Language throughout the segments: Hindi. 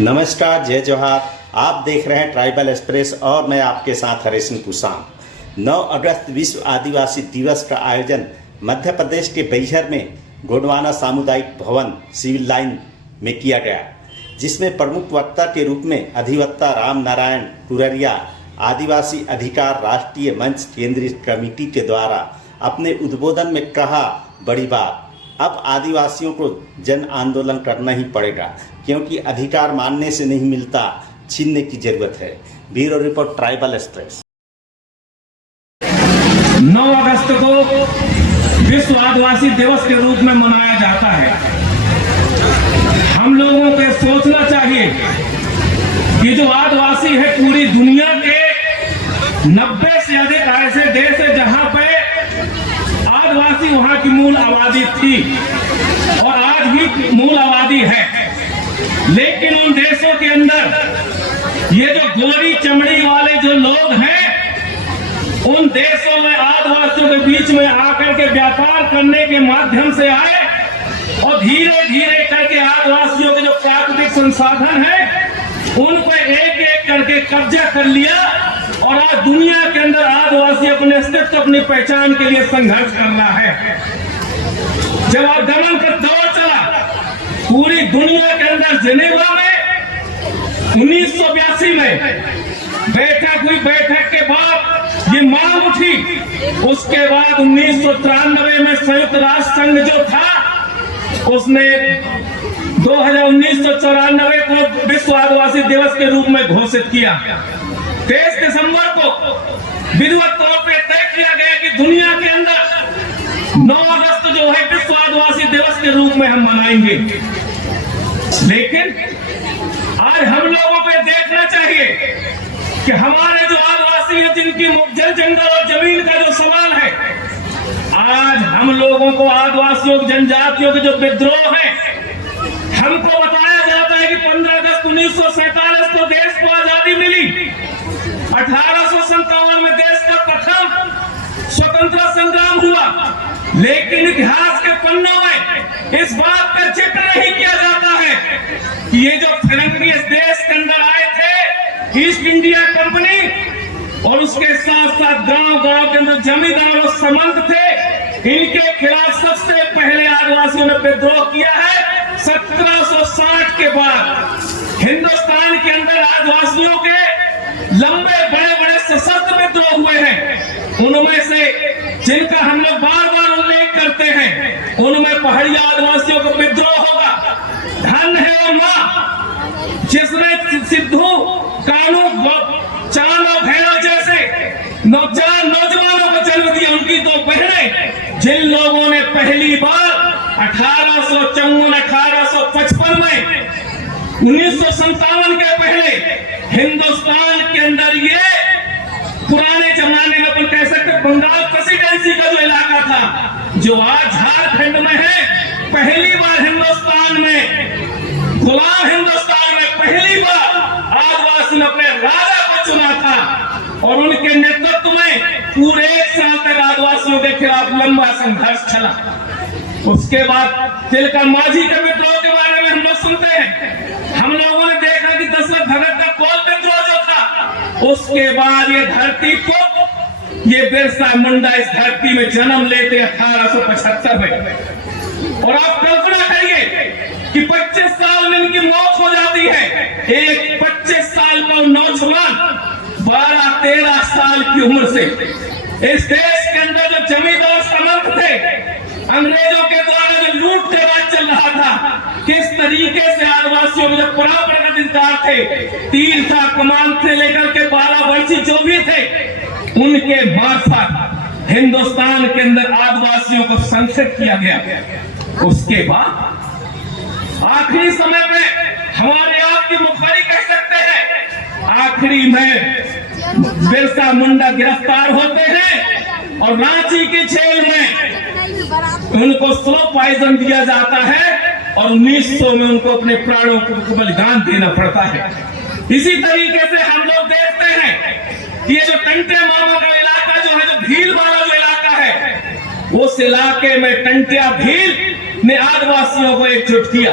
नमस्कार, जय जोहार। आप देख रहे हैं ट्राइबल एक्सप्रेस और मैं आपके साथ हरीश कुशाम। 9 अगस्त विश्व आदिवासी दिवस का आयोजन मध्य प्रदेश के बैहर में गोंडवाना सामुदायिक भवन सिविल लाइन में किया गया, जिसमें प्रमुख वक्ता के रूप में अधिवक्ता राम नारायण टुररिया आदिवासी अधिकार राष्ट्रीय मंच केंद्रीय कमेटी के द्वारा अपने उद्बोधन में कहा, बड़ी बात, अब आदिवासियों को जन आंदोलन करना ही पड़ेगा, क्योंकि अधिकार मानने से नहीं मिलता, छीनने की जरूरत है। Bureau report, tribal express. 9 अगस्त को विश्व आदिवासी दिवस के रूप में मनाया जाता है। हम लोगों को सोचना चाहिए कि जो आदिवासी है, पूरी दुनिया के 90 से अधिक ऐसे देश है जहां पे आदिवासी वहां की मूल आबादी थी और आज भी मूल आबादी है। लेकिन उन देशों के अंदर ये जो गोरी चमड़ी वाले जो लोग हैं, उन देशों में आदिवासियों के बीच में आकर के व्यापार करने के माध्यम से आए और धीरे धीरे करके आदिवासियों के जो प्राकृतिक संसाधन है उन पर एक एक करके कब्जा कर लिया और आज दुनिया के अंदर आदिवासी अपने अस्तित्व, अपनी पहचान के लिए संघर्ष कर रहा है। जब आप दमन का दौर चला पूरी दुनिया के अंदर, जिनेवा में 1982 में बैठक हुई, बैठक के बाद ये मांग उठी। उसके बाद 1993 में संयुक्त राष्ट्र संघ जो था उसने 1994 को विश्व आदिवासी दिवस के रूप में घोषित किया। 23 दिसंबर को विधिवत तौर पर तय किया गया कि दुनिया के अंदर 9 अगस्त जो है विश्व आदिवासी दिवस के रूप में हम मनाएंगे। लेकिन आज हम लोगों को देखना चाहिए कि हमारे जो आदिवासी है, जिनकी जल जंगल और जमीन का जो सवाल है, आज हम लोगों को आदिवासियों जनजातियों के जो विद्रोह है, हमको बताया जाता है कि 15 अगस्त 1947 को देश को आजादी मिली। 1857 में देश का प्रथम स्वतंत्रता संग्राम हुआ, लेकिन इतिहास के पन्नों में इस बात का जिक्र नहीं किया जाता है कि ये जो फिरंगी इस देश के अंदर आए थे, ईस्ट इंडिया कंपनी, और उसके साथ साथ गांव-गांव के अंदर जमींदार और सामंत थे, इनके खिलाफ सबसे पहले आदिवासियों ने विद्रोह किया है। 1760 के बाद हिंदुस्तान के अंदर आदिवासियों के लंबे बड़े बड़े सशस्त्र विद्रोह हुए हैं। उनमें से जिनका हम लोग बार बार उल्लेख करते हैं, उनमें पहाड़ी आदिवासियों का विद्रोह होगा। धन है और मां, जिसने सिद्धू, कानू, चांद और भैरव जैसे नौजवानों को जन्म दिया, उनकी 2 बहनें, जिन लोगों ने पहली बार 1854, 1855 में 1957 के पहले हिंदुस्तान के अंदर, ये पुराने जमाने में अपन कह सकते बंगाल प्रेसिडेंसी का जो इलाका था, जो आज झारखंड में है, पहली बार हिंदुस्तान में, गुलाम हिंदुस्तान में पहली बार आदिवासी ने अपने राजा को चुना था और उनके नेतृत्व में पूरे 1 साल तक आदिवासियों के खिलाफ लंबा संघर्ष चला। उसके बाद तिलका मांझी के विद्रोह के बारे में हम लोग सुनते हैं। हम लोगों ने देखा कि दशरथ भगत का कोल विद्रोह जो था, उसके बाद ये धरती को, ये बिरसा मुंडा इस धरती में जन्म लेते 1875 में। और आप कल्पना करिए कि 25 साल में इनकी मौत हो जाती है। एक 25 साल का नौजवान 12-13 साल की उम्र से इस देश के अंदर जो जमींदार सामंत थे, अंग्रेजों के द्वारा जो लूट के राज चल रहा था, किस तरीके से आदिवासियों में जो बराबर अधिकार थे, तीर था, कमान से लेकर के 12 वर्षीय जो भी थे, उनके मार्फत हिंदुस्तान के अंदर आदिवासियों को संरक्षित किया गया। उसके बाद आखिरी समय में हमारे आपकी मुखारी कह सकते हैं, आखिरी में बिरसा मुंडा गिरफ्तार होते हैं और रांची की जेल में उनको स्लो पॉइजन दिया जाता है और 1900 में उनको अपने प्राणों को बलिदान देना पड़ता है। इसी तरीके से हम लोग देखते हैं कि ये जो टंटे मामा का इलाका जो है, जो भील वाला जो इलाका है, उस इलाके में टंटिया भील ने आदिवासियों को एकजुट किया।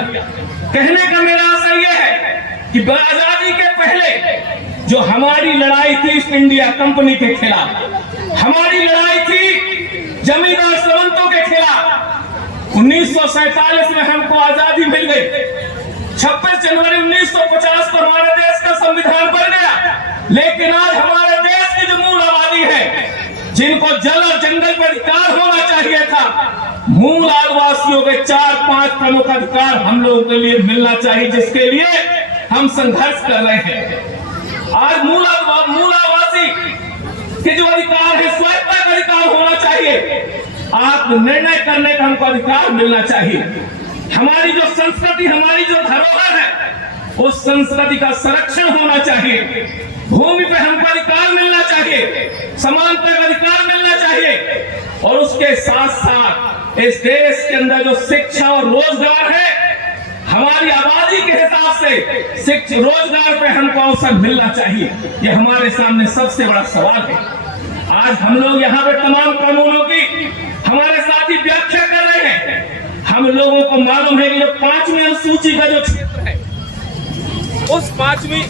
कहने का मेरा आशय यह है कि आजादी के पहले जो हमारी लड़ाई थी ईस्ट इंडिया कंपनी के खिलाफ, हमारी लड़ाई थी जमींदार सामंतों के खिलाफ। 1947 में हमको आजादी मिल गई। 26 जनवरी 1950 को हमारे देश का संविधान बन गया। लेकिन आज हमारे देश की जो मूल आबादी है, जिनको जल और जंगल पर अधिकार होना चाहिए था, मूल आदिवासियों के 4-5 प्रमुख अधिकार हम लोगों के लिए मिलना चाहिए, जिसके लिए हम संघर्ष कर रहे हैं। आज मूल आदिवासी के जो अधिकार है, स्वायत्ता का अधिकार होना चाहिए, आत्मनिर्णय करने का हमको अधिकार मिलना चाहिए। हमारी जो संस्कृति, हमारी जो धरोहर है, उस संस्कृति का संरक्षण होना चाहिए। भूमि पे हमको अधिकार मिलना चाहिए, समानता का अधिकार मिलना चाहिए। और उसके साथ साथ इस देश के अंदर जो शिक्षा और रोजगार है, हमारी आबादी के हिसाब से शिक्षा रोजगार पे हमको अवसर मिलना चाहिए। ये हमारे सामने सबसे बड़ा सवाल है। आज हम लोग यहाँ पे तमाम कानूनों की हमारे साथी व्याख्या कर रहे हैं। हम लोगों को मालूम है कि जो 5वीं अनुसूची का जो क्षेत्र है, उस 5वीं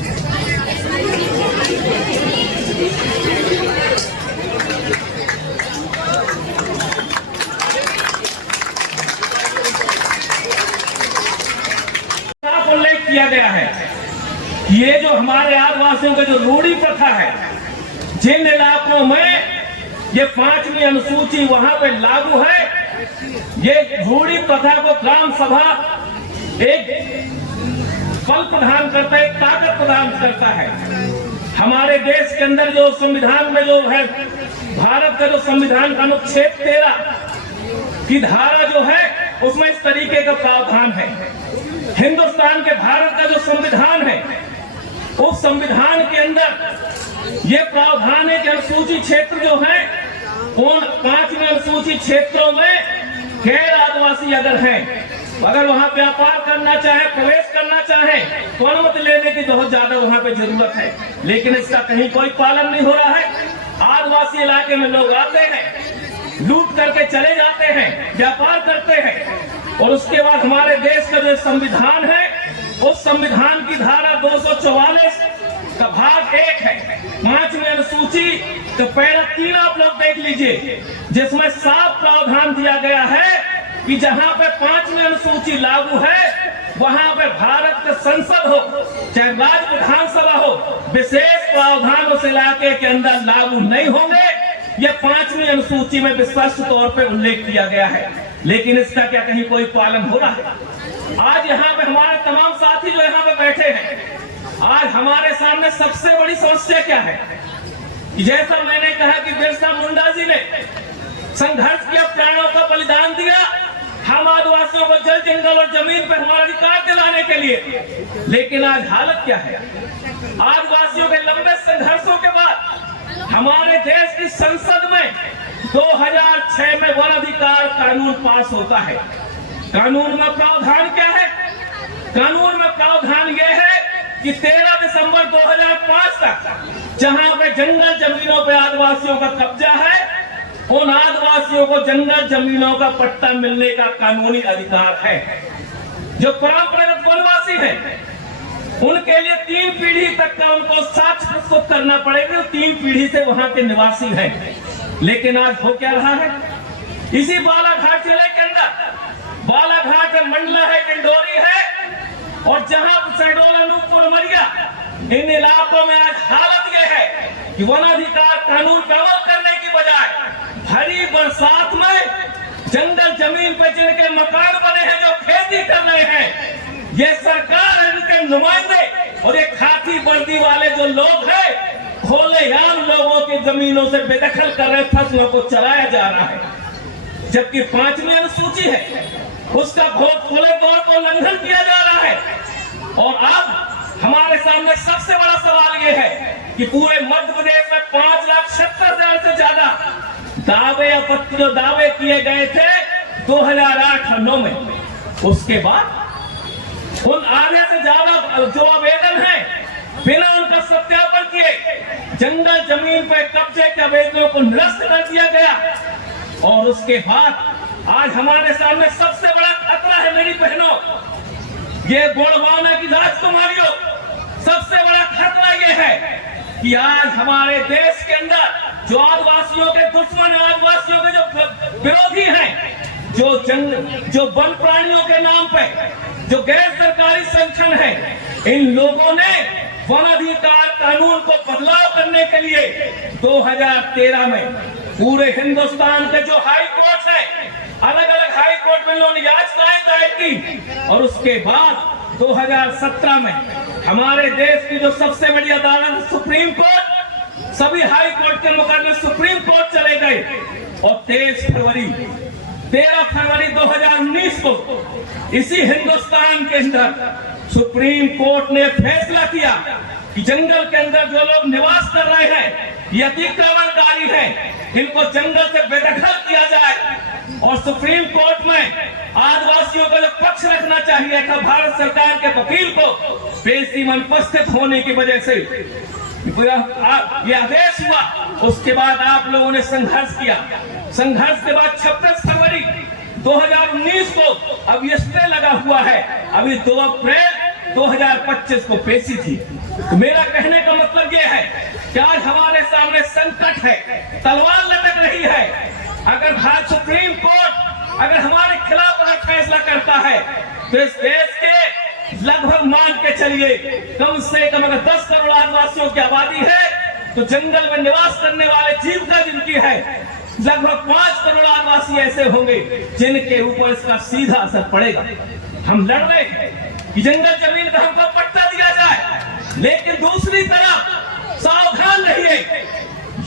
उल्लेख किया गया है। ये जो हमारे आदिवासियों का जो रूढ़ी प्रथा है, जिन इलाकों में ये 5वीं अनुसूची वहां पे लागू है, ये रूढ़ी प्रथा को ग्राम सभा एक बल प्रदान करता है, एक ताकत प्रदान करता है। हमारे देश के अंदर जो संविधान में जो है, भारत का जो संविधान का अनुच्छेद 13 की धारा जो है, उसमें इस तरीके का प्रावधान है। हिंदुस्तान के भारत का जो संविधान है, उस संविधान के अंदर ये प्रावधान है कि अनुसूचित क्षेत्र जो है, उन 5वीं अनुसूचित क्षेत्रों में गैर आदिवासी अगर हैं, अगर वहां व्यापार करना चाहे, प्रवेश करना चाहे, तो अनुमति लेने की बहुत ज्यादा वहां पे जरूरत है। लेकिन इसका कहीं कोई पालन नहीं हो रहा है। आदिवासी इलाके में लोग आते हैं, लूट करके चले जाते हैं, व्यापार करते हैं। और उसके बाद हमारे देश का जो संविधान है, उस संविधान की धारा 244 का भाग 1 है, 5वीं अनुसूची का पैरा 3 आप लोग देख लीजिए, जिसमें साफ प्रावधान दिया गया है कि जहां पे 5वीं अनुसूची लागू है, वहां पे भारत का संसद हो चाहे राज्य विधानसभा हो, विशेष प्रावधान उस इलाके के अंदर लागू नहीं होंगे। यह 5वीं अनुसूची में स्पष्ट तौर पे उल्लेख किया गया है। लेकिन इसका क्या कहीं कोई पालन हो रहा है? आज यहाँ पे हमारे तमाम साथी जो यहाँ पे बैठे हैं, आज हमारे सामने सबसे बड़ी समस्या क्या है? जैसा मैंने कहा कि बिरसा मुंडा जी ने संघर्ष किया, प्राणों का बलिदान दिया, हम आदिवासियों को जल जंगल और जमीन पे हमारा अधिकार दिलाने के लिए। लेकिन आज हालत क्या है? आदिवासियों के लंबे संघर्षों के बाद हमारे देश की संसद में 2006 में वन अधिकार कानून पास होता है। कानून में प्रावधान क्या है? कानून में प्रावधान यह है कि 13 दिसंबर 2005 तक जहां पे जंगल जमीनों पे आदिवासियों का कब्जा है, उन आदिवासियों को जंगल जमीनों का पट्टा मिलने का कानूनी अधिकार है। जो परंपरागत वनवासी है, उनके लिए 3 पीढ़ी तक का उनको साक्ष्य प्रस्तुत करना पड़ेगा, 3 पीढ़ी से वहां के निवासी हैं। लेकिन आज हो क्या रहा है? इसी बालाघाट जिले के अंदर बालाघाट है, मंडला है, डिंडोरी है, और जहां शहडोल, अनूपपुर, उमरिया, इन इलाकों में आज हालत यह है कि वन अधिकार कानून का अमल करने की बजाय भरी बरसात में जंगल जमीन पे जिनके मकान बने हैं, जो खेती कर रहे हैं, ये सरकार है, इनके नुमाइंदे और ये खाकी वर्दी वाले जो लोग हैं, खुलेआम लोगों की जमीनों से बेदखल कर रहे, फसलों को चलाया जा रहा है। जबकि 5वीं अनुसूची है, उसका खुले तौर पर उल्लंघन किया जा रहा है। और अब हमारे सामने सबसे बड़ा सवाल यह है कि पूरे मध्य प्रदेश में 5,70,000 से ज्यादा दावे आपत्ति जो दावे किए गए थे 2008 और 2009 में, उसके बाद उन आधे से ज्यादा जो आवेदन है, बिना उनका सत्यापन किए जंगल जमीन पर कब्जे के आवेदनों को निरस्त कर दिया गया। और उसके बाद आज हमारे सामने सबसे बड़ा खतरा है मेरी बहनों, ये गोंडवाना की राजकुमारियों, सबसे बड़ा खतरा यह है कि आज हमारे देश के अंदर जो आदिवासियों के दुश्मन, आदिवासियों के जो विरोधी हैं, जो वन प्राणियों के नाम पे जो गैर सरकारी संगठन है, इन लोगों ने वन अधिकार कानून को बदलाव करने के लिए 2013 में पूरे हिंदुस्तान के जो हाई कोर्ट है, अलग अलग हाई कोर्ट में लोगों ने याचिकाएं दायर की, और उसके बाद 2017 में हमारे देश की जो सबसे बड़ी अदालत सुप्रीम कोर्ट, सभी हाई कोर्ट के मुकदमे सुप्रीम कोर्ट चले गए, और 13 फरवरी 2019 को इसी हिंदुस्तान के अंदर सुप्रीम कोर्ट ने फैसला किया कि जंगल के अंदर जो लोग निवास कर रहे हैं, ये अतिक्रमणकारी हैं, इनको जंगल से बेदखल किया जाए। और सुप्रीम कोर्ट में आदिवासियों का जो पक्ष रखना चाहिए था भारत सरकार के वकील को पेशी में अनुपस्थित होने की वजह से ये आदेश हुआ। उसके बाद आप लोगों ने संघर्ष किया। संघर्ष के बाद 26 फरवरी 2019 को अब ये स्टे लगा हुआ है, अभी 2 अप्रैल 2025 को पेशी थी। तो मेरा कहने का मतलब ये है कि आज हमारे सामने संकट है, तलवार लटक रही है। अगर भारत सुप्रीम कोर्ट अगर हमारे खिलाफ अगर फैसला करता है तो इस देश के लगभग मान के चलिए कम से कम अगर 10 करोड़ आदिवासियों की आबादी है तो जंगल में निवास करने वाले जीविका जिनकी है लगभग 5 करोड़ आदिवासी ऐसे होंगे जिनके ऊपर इसका सीधा असर पड़ेगा। हम लड़ रहे हैं कि जंगल जमीन का हमको पट्टा दिया जाए, लेकिन दूसरी तरफ सावधान रहिए,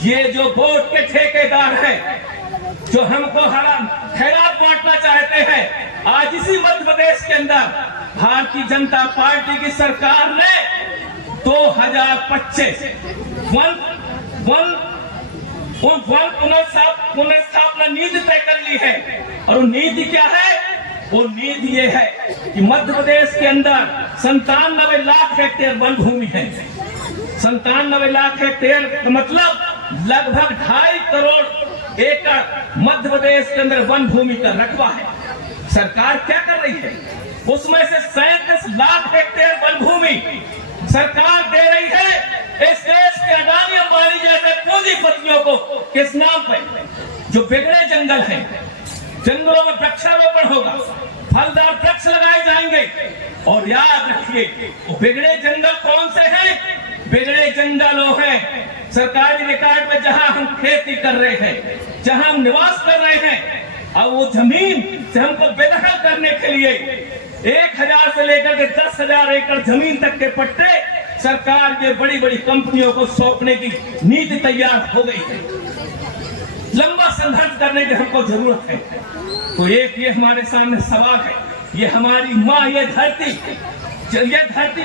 ये जो बोर्ड के ठेकेदार हैं जो हमको खैरात बांटना चाहते हैं, आज इसी मध्य प्रदेश के अंदर भारतीय जनता पार्टी की सरकार ने 2025 वन पुनर्स्थापना नीति तय कर ली है। और वो नीति क्या है? वो नीति ये है कि मध्य प्रदेश के अंदर 97 लाख हेक्टेयर वन भूमि है। 97 लाख हेक्टेयर का मतलब लगभग 2.5 करोड़ एकड़ मध्य प्रदेश के अंदर वन भूमि का रकबा है। सरकार क्या कर रही है? उसमें से 37 लाख हेक्टेयर वन भूमि सरकार दे रही है इस देश के अडानी अंबानी जैसे पूंजीपतियों को। किस नाम पर? जो बिगड़े जंगल हैं, जंगलों में वृक्षारोपण होगा, फलदार वृक्ष लगाए जाएंगे। और याद रखिए वो बिगड़े जंगल कौन से हैं? बिगड़े जंगल वो हैं सरकारी रिकॉर्ड में जहां हम खेती कर रहे हैं, जहां हम निवास कर रहे हैं। अब वो जमीन से हमको बेदखल करने के लिए 1000 से लेकर के 10,000 एकड़ जमीन तक के पट्टे सरकार के बड़ी बड़ी कंपनियों को सौंपने की नीति तैयार हो गई है। लंबा संघर्ष करने की हमको जरूरत है। तो एक ये हमारे सामने सवाल है, ये हमारी माँ ये धरती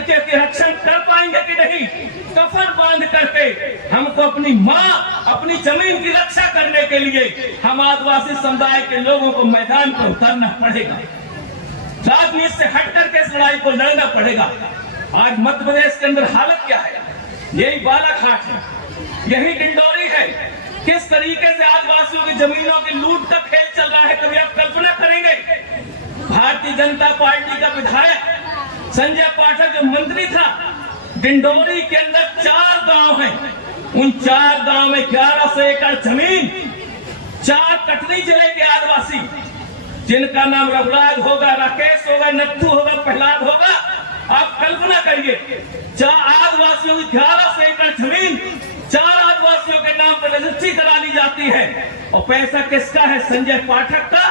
के रक्षण कर पाएंगे कि नहीं? कफन बांध करके हमको अपनी माँ अपनी जमीन की रक्षा करने के लिए हम आदिवासी समुदाय के लोगों को मैदान पर उतरना पड़ेगा। राजनीति से हट करके इस लड़ाई को लड़ना पड़ेगा। आज मध्य प्रदेश के अंदर हालत क्या है? यही बालाघाट है, यही डिंडोरी है। किस तरीके से आदिवासियों की जमीनों की लूट का खेल चल रहा है, कभी आप कल्पना करेंगे? भारतीय जनता पार्टी का विधायक संजय पाठक जो मंत्री था, डिंडोरी के अंदर 4 गांव हैं, उन 4 गांव में 1100 एकड़ जमीन 4 कटनी जिले के आदिवासी जिनका नाम रघुराज होगा, राकेश होगा, नत्थू होगा, प्रहलाद होगा। आप कल्पना करिए 4 आदिवासियों की 1100 एकड़ जमीन 4 आदिवासियों के नाम पर रजिस्ट्री करा ली जाती है। और पैसा किसका है? संजय पाठक का।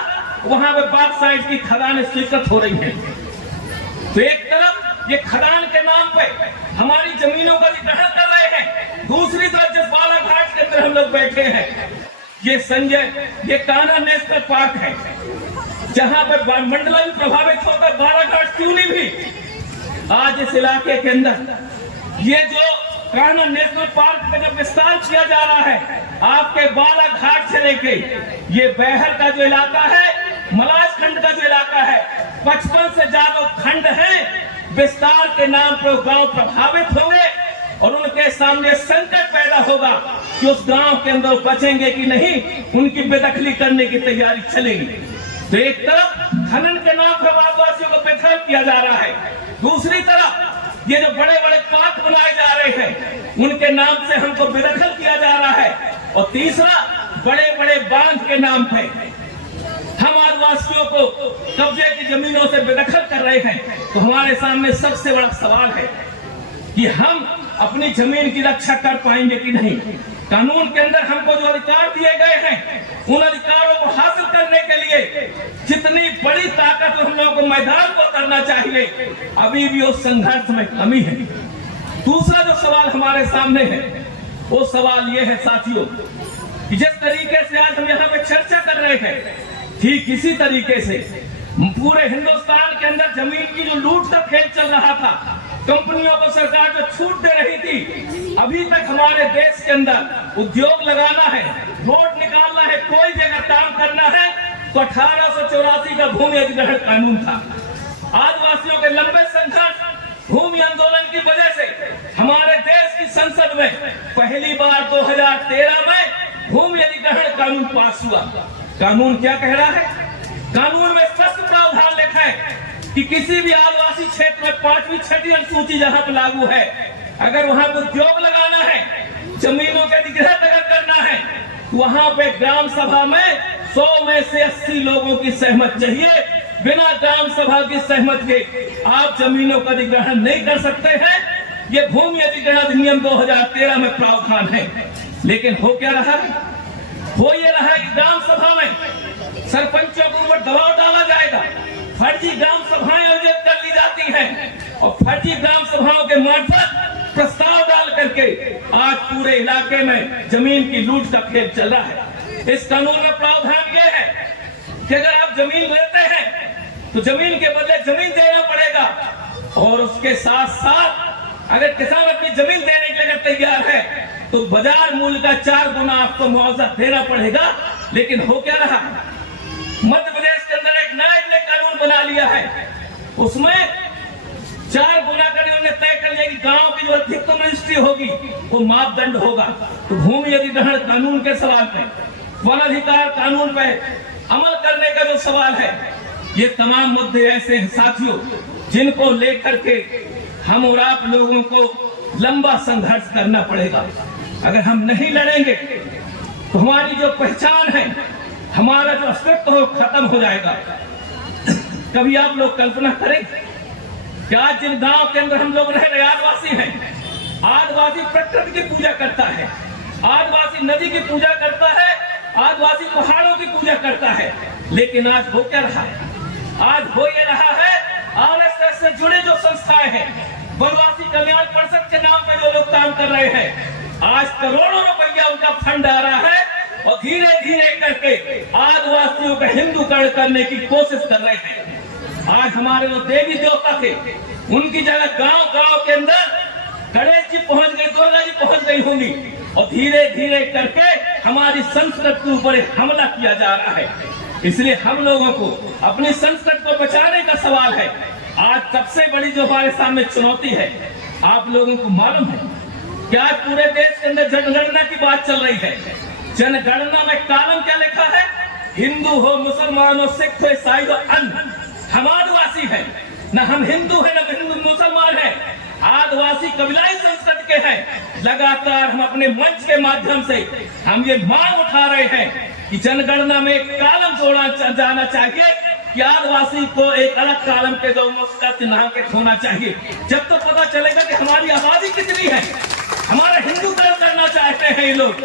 वहां पे बॉक्साइट की खदानें स्वीकृत हो रही हैं। तो एक तरफ ये खदान के नाम पे हमारी जमीनों का अधिग्रहण कर रहे हैं, दूसरी तरफ जिस बालाघाट के अंदर हम लोग बैठे हैं ये कान्हा नेशनल पार्क है, जहां पे मंडला भी प्रभावित होकर बालाघाट क्यूली भी। आज इस इलाके के अंदर ये जो कान्हा नेशनल पार्क का जब विस्तार किया जा रहा है, आपके बालाघाट से लेके ये बैहर का जो इलाका है, मलाज खंड का जो इलाका है, 55 से ज्यादा खंड है। विस्तार के नाम पर गांव प्रभावित होंगे और उनके सामने संकट पैदा होगा कि उस गांव के अंदर बचेंगे कि नहीं, उनकी बेदखली करने की तैयारी चलेगी। तो एक तरफ खनन के नाम पर आदिवासियों को बेदखल किया जा रहा है, दूसरी तरफ ये जो बड़े बड़े पार्क बनाए जा रहे हैं उनके नाम से हमको बेदखल किया जा रहा है। और तीसरा, बड़े बड़े बांध के नाम पे हम आदिवासियों को कब्जे की जमीनों से बेदखल कर रहे हैं। तो हमारे सामने सबसे बड़ा सवाल है कि हम अपनी जमीन की रक्षा कर पाएंगे कि नहीं। कानून के अंदर हमको जो अधिकार दिए गए हैं उन अधिकारों को हासिल करने के लिए जितनी बड़ी ताकत हम लोगों को मैदान को करना चाहिए, अभी भी उस संघर्ष में कमी है। दूसरा जो सवाल हमारे सामने है वो सवाल ये है साथियों कि जिस तरीके से आज हम यहाँ पे चर्चा कर रहे हैं, ठीक इसी तरीके से पूरे हिंदुस्तान के अंदर जमीन की जो लूट का खेल चल रहा था, कंपनियों को सरकार जो छूट दे रही थी, अभी तक हमारे देश के अंदर उद्योग लगाना है, रोड निकालना है, कोई जगह काम करना है तो 1884 का भूमि अधिग्रहण कानून था। आदिवासियों के लंबे संघर्ष, भूमि आंदोलन की वजह से हमारे देश की संसद में पहली बार 2013 में भूमि अधिग्रहण कानून पास हुआ। कानून क्या कह रहा है? कानून में स्पष्ट प्रावधान लिखा है कि किसी भी आदिवासी क्षेत्र में 5वीं 6वीं अनुसूची जहां पर लागू है, अगर वहां पर उद्योग लगाना है, जमीनों के अधिग्रहण अगर करना है, वहां पे ग्राम सभा में 100 में से 80 लोगों की सहमति चाहिए। बिना ग्राम सभा की सहमति के आप जमीनों का अधिग्रहण नहीं कर सकते हैं। ये भूमि अधिग्रहण अधिनियम 2013 में प्रावधान है। लेकिन हो क्या रहा है? हो ये रहा है कि ग्राम सभा में सरपंचों के ऊपर दबाव डाला जाएगा, फर्जी ग्राम सभाएं आयोजित कर ली जाती हैं और फर्जी ग्राम सभाओं के मार्फत प्रस्ताव डाल करके आज पूरे इलाके में जमीन की लूट का खेल चल रहा है। इस कानून में प्रावधान यह है कि अगर आप जमीन लेते हैं तो जमीन के बदले जमीन देना पड़ेगा, और उसके साथ साथ अगर किसान अपनी जमीन देने के लिए तैयार है तो बाजार मूल्य का 4 गुना आपको मुआवजा देना पड़ेगा। लेकिन हो क्या रहा है? मध्य प्रदेश के अंदर एक नया कानून बना लिया है, उसमें 4 गुना का उन्होंने तय कर लिया कि गांव की जो अधिकतम रजिस्ट्री होगी वो मापदंड होगा। तो भूमि अधिग्रहण कानून के सवाल पे, वन अधिकार कानून पे अमल करने का जो सवाल है, ये तमाम मुद्दे ऐसे हैं साथियों जिनको लेकर के हम और आप लोगों को लंबा संघर्ष करना पड़ेगा। अगर हम नहीं लड़ेंगे तो हमारी जो पहचान है, हमारा जो अस्तित्व हो खत्म हो जाएगा। कभी आप लोग कल्पना करें कि आज जिन गांव के अंदर हम लोग रह रहे आदिवासी हैं, आदिवासी प्रकृति की पूजा करता है, आदिवासी नदी की पूजा करता है, आदिवासी पहाड़ों की पूजा करता है। लेकिन आज हो क्या रहा है? आज हो ये रहा है आरएसएस से जुड़े जो संस्थाएं हैं, वनवासी कल्याण परिषद के नाम पे जो लोग काम कर रहे हैं, आज करोड़ों रुपया उनका फंड आ रहा है और धीरे धीरे करके आदिवासियों का हिंदूकरण करने की कोशिश कर रहे हैं। आज हमारे जो देवी देवता थे उनकी जगह गांव गांव के अंदर गणेश जी पहुंच गए, दुर्गा जी पहुंच गई होंगी, और धीरे धीरे करके हमारी संस्कृति के ऊपर हमला किया जा रहा है। इसलिए हम लोगों को अपनी संस्कृति को बचाने का सवाल है। आज सबसे बड़ी जो हमारे सामने चुनौती है, आप लोगों को मालूम है कि आज पूरे देश के अंदर जनगणना की बात चल रही है। जनगणना में कालम क्या लिखा है? हिंदू हो, मुसलमान हो, सिख हो, ईसाई हो, अन्य। हम आदिवासी हैं, न हम हिंदू हैं न हिंदू मुसलमान हैं, आदिवासी कबीलाई संस्कृति के हैं। लगातार हम अपने मंच के माध्यम से हम ये मांग उठा रहे हैं कि जनगणना में एक कालम जोड़ा जाना चाहिए कि आदिवासी को एक अलग कालम के जो उसका चिन्हांकित होना चाहिए। जब तो पता चलेगा कि हमारी आबादी कितनी है। हमारा हिंदूकरण करना चाहते हैं ये लोग,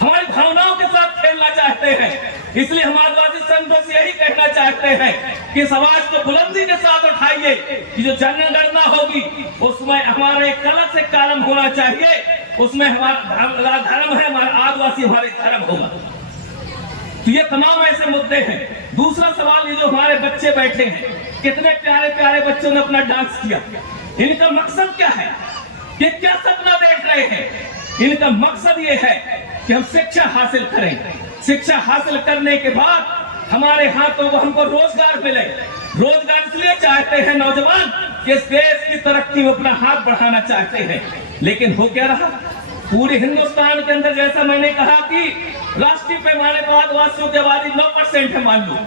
हमारी भावनाओं के साथ खेलना चाहते हैं। इसलिए हम आदिवासी संघों से यही कहना चाहते हैं कि इस आवाज को बुलंदी के साथ उठाइए कि जो जनगणना होगी उसमें हमारा एक अलग से कालम होना चाहिए, उसमें हमारा धर्म है, हमारा आदिवासी हमारे धर्म होगा। तो ये तमाम ऐसे मुद्दे हैं। दूसरा सवाल, ये जो हमारे बच्चे बैठे हैं, कितने प्यारे प्यारे बच्चों ने अपना डांस किया, इनका मकसद क्या है? ये क्या सपना देख रहे हैं? इनका मकसद ये है कि हम शिक्षा हासिल करें, शिक्षा हासिल करने के बाद हमारे हाथों को हमको रोजगार मिले। रोजगार इसलिए चाहते हैं नौजवान कि इस देश की तरक्की में अपना हाथ बढ़ाना चाहते हैं। लेकिन हो क्या रहा? पूरे हिंदुस्तान के अंदर जैसा मैंने कहा कि राष्ट्रीय पैमाने पर आदिवासियों की आबादी 9% है, मान लो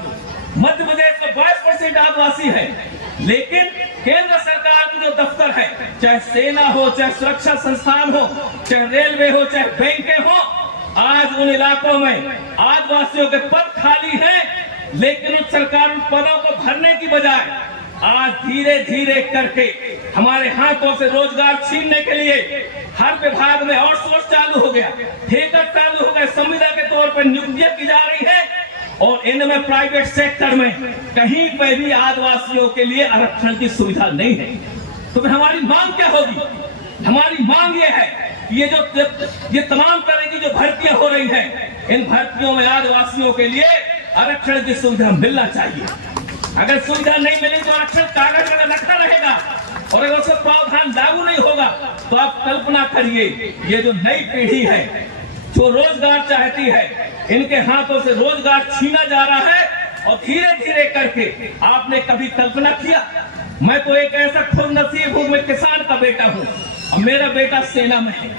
मध्य प्रदेश में 22% आदिवासी है, लेकिन केंद्र सरकार की जो दफ्तर है, चाहे सेना हो, चाहे सुरक्षा संस्थान हो, चाहे रेलवे हो, चाहे बैंकें हो, आज उन इलाकों में आदिवासियों के पद खाली हैं, लेकिन उस सरकार उन पदों को भरने की बजाय आज धीरे धीरे करके हमारे हाथों से रोजगार छीनने के लिए हर विभाग में आउटसोर्स चालू हो गया, ठेका चालू हो गया, संविदा के तौर पर नियुक्तियां की जा रही है और इनमें प्राइवेट सेक्टर में कहीं पर भी आदिवासियों के लिए आरक्षण की सुविधा नहीं है। तो फिर हमारी मांग क्या होगी? हमारी मांग ये है, ये तमाम तरह की जो भर्तियां हो रही हैं, इन भर्तियों में आदिवासियों के लिए आरक्षण की सुविधा मिलना चाहिए। अगर सुविधा नहीं मिली तो आरक्षण कागज में रखा रहेगा और अगर उसका प्रावधान लागू नहीं होगा तो आप कल्पना करिए, ये जो नई पीढ़ी है जो रोजगार चाहती है, इनके हाथों से रोजगार छीना जा रहा है और धीरे धीरे करके आपने कभी कल्पना किया? मैं तो एक ऐसा खुद नसीब हूं, मैं किसान का बेटा हूं और मेरा बेटा सेना में है,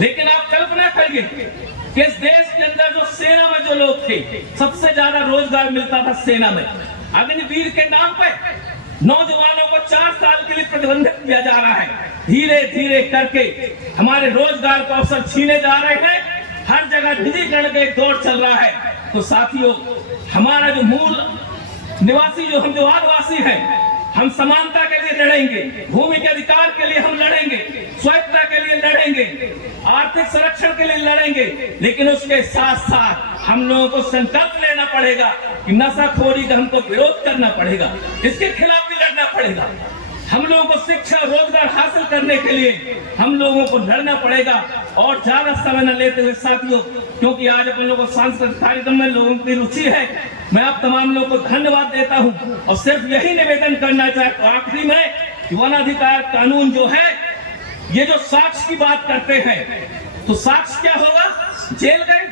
लेकिन आप कल्पना करिए कि इस देश के अंदर जो सेना में जो लोग थे, सबसे ज्यादा रोजगार मिलता था सेना में। अग्निवीर के नाम पर नौजवानों को 4 साल के लिए प्रतिबंधित किया जा रहा है। धीरे धीरे करके हमारे रोजगार को अवसर छीने जा रहे हैं, हर जगह निजीकरण का एक दौर चल रहा है। तो साथियों, हमारा जो मूल निवासी जो हम जो आदिवासी हैं, हम समानता के लिए लड़ेंगे, भूमि के अधिकार के लिए हम लड़ेंगे, स्वायत्तता के लिए लड़ेंगे, आर्थिक संरक्षण के लिए लड़ेंगे, लेकिन उसके साथ साथ हम लोगों को संकल्प लेना पड़ेगा कि नशाखोरी का हमको विरोध करना पड़ेगा, इसके खिलाफ भी लड़ना पड़ेगा। हम लोगों को शिक्षा रोजगार हासिल करने के लिए हम लोगों को लड़ना पड़ेगा। और ज्यादा समय न लेते हुए साथियों, क्योंकि आज अपन लोगों को सांस्कृतिक कार्यक्रम में लोगों की रुचि है, मैं आप तमाम लोगों को धन्यवाद देता हूं और सिर्फ यही निवेदन करना चाहता हूं आखिरी में कि वन अधिकार कानून जो है, ये जो साक्ष्य की बात करते हैं, तो साक्ष्य क्या होगा? जेल गए,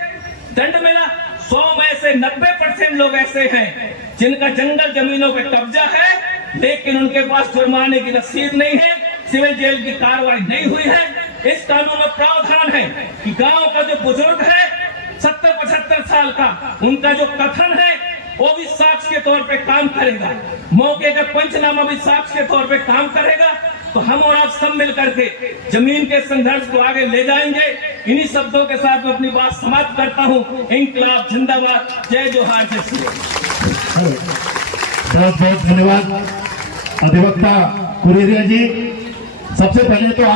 दंड मिला। 100 में से 90% लोग ऐसे हैं जिनका जंगल जमीनों पे कब्जा है, लेकिन उनके पास जुर्माने की रसीद नहीं है, सिविल जेल की कार्रवाई नहीं हुई है। इस कानून में प्रावधान है कि गांव का जो बुजुर्ग है 70-75 साल का, उनका जो कथन है वो भी साक्ष्य के तौर पे काम करेगा, मौके का पंचनामा भी साक्ष्य के तौर पे काम करेगा। तो हम और आप सब मिल करके जमीन के संघर्ष को आगे ले जाएंगे। इन्हीं शब्दों के साथ मैं अपनी बात समाप्त करता हूं। इंकलाब जिंदाबाद, जय जोहार, जय श्री राम। बहुत बहुत धन्यवाद अधिवक्ता कुरेरिया जी। सबसे पहले तो